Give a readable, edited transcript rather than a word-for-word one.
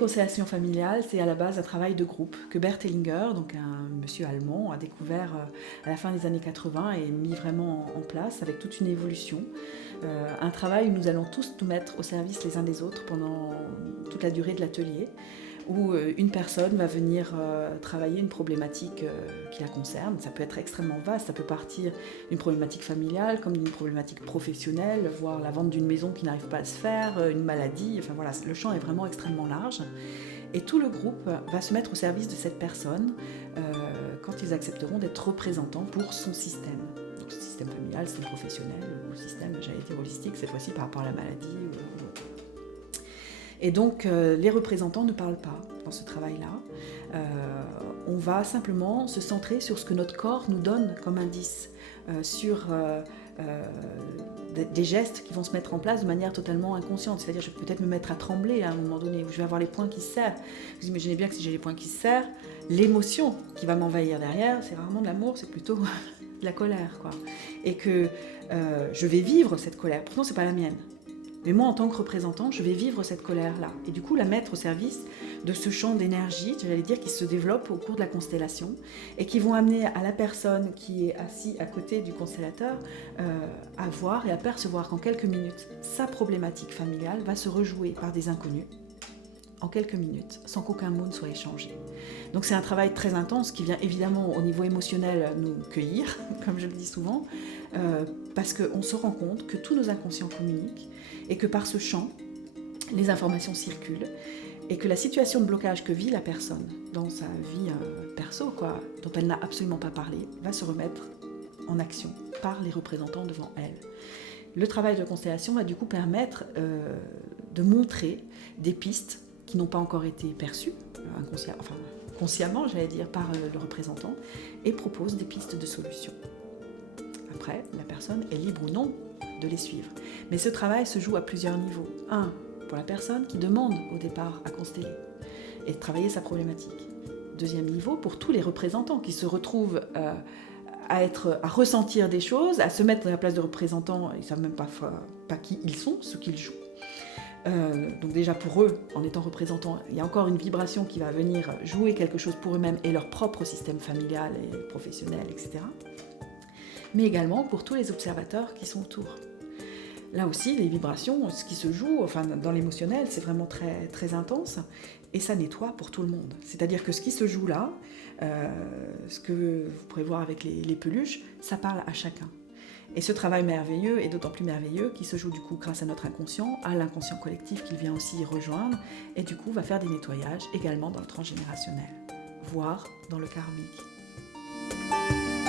constellations familiales, c'est à la base un travail de groupe que Bert Hellinger, donc un monsieur allemand, a découvert à la fin des années 80 et mis vraiment en place avec toute une évolution. Un travail où nous allons tous nous mettre au service les uns des autres pendant toute la durée de l'atelier, où une personne va venir travailler une problématique qui la concerne. Ça peut être extrêmement vaste, ça peut partir d'une problématique familiale comme d'une problématique professionnelle, voire la vente d'une maison qui n'arrive pas à se faire, une maladie, enfin voilà, le champ est vraiment extrêmement large. Et tout le groupe va se mettre au service de cette personne quand ils accepteront d'être représentants pour son système. Donc système familial, système professionnel, ou système, j'allais dire holistique, cette fois-ci par rapport à la maladie ou autre. Et donc, les représentants ne parlent pas dans ce travail-là. On va simplement se centrer sur ce que notre corps nous donne comme indice, sur des gestes qui vont se mettre en place de manière totalement inconsciente. C'est-à-dire, je vais peut-être me mettre à trembler à un moment donné, où je vais avoir les poings qui se serrent. Vous imaginez bien que si j'ai les poings qui se serrent, l'émotion qui va m'envahir derrière, c'est rarement de l'amour, c'est plutôt de la colère, quoi. Et que je vais vivre cette colère. Pourtant, c'est pas la mienne. Mais moi, en tant que représentant, je vais vivre cette colère-là. Et du coup, la mettre au service de ce champ d'énergie, j'allais dire, qui se développe au cours de la constellation et qui vont amener à la personne qui est assise à côté du constellateur à voir et à percevoir qu'en quelques minutes, sa problématique familiale va se rejouer par des inconnus en quelques minutes, sans qu'aucun mot ne soit échangé. Donc c'est un travail très intense qui vient évidemment au niveau émotionnel nous cueillir, comme je le dis souvent, parce qu'on se rend compte que tous nos inconscients communiquent et que par ce champ, les informations circulent et que la situation de blocage que vit la personne dans sa vie perso, dont elle n'a absolument pas parlé, va se remettre en action par les représentants devant elle. Le travail de constellation va du coup permettre de montrer des pistes qui n'ont pas encore été perçues, consciemment, j'allais dire, par le représentant, et propose des pistes de solutions. Après, la personne est libre ou non de les suivre. Mais ce travail se joue à plusieurs niveaux. Un, pour la personne qui demande au départ à consteller et de travailler sa problématique. Deuxième niveau, pour tous les représentants qui se retrouvent à ressentir des choses, à se mettre dans la place de représentants, ils ne savent même pas qui ils sont, ce qu'ils jouent. Donc déjà pour eux, en étant représentants, il y a encore une vibration qui va venir jouer quelque chose pour eux-mêmes et leur propre système familial et professionnel, etc. Mais également pour tous les observateurs qui sont autour. Là aussi, les vibrations, ce qui se joue, dans l'émotionnel, c'est vraiment très, très intense et ça nettoie pour tout le monde. C'est-à-dire que ce qui se joue là, ce que vous pourrez voir avec les peluches, ça parle à chacun. Et ce travail merveilleux est d'autant plus merveilleux qu'il se joue du coup grâce à notre inconscient, à l'inconscient collectif qu'il vient aussi y rejoindre, et du coup va faire des nettoyages également dans le transgénérationnel, voire dans le karmique.